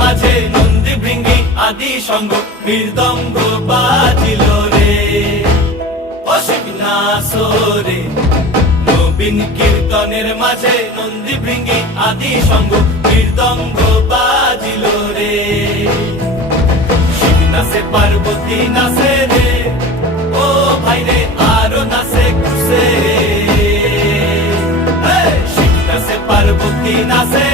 মাঝে নন্দী ভৃঙ্গি আদি সঙ্গ মৃদঙ্গ বাজিল রে। ও শিব নাচো রে, নবীন কীর্তনের মাঝে নন্দী ভৃঙ্গি আদি সঙ্গ মৃদঙ্গ বাজিল রে। শিব নাচে পার্বতী নাচে রে, ও ভাই রে আরো নাচে খুশে। শিব নাচে পার্বতী নাচে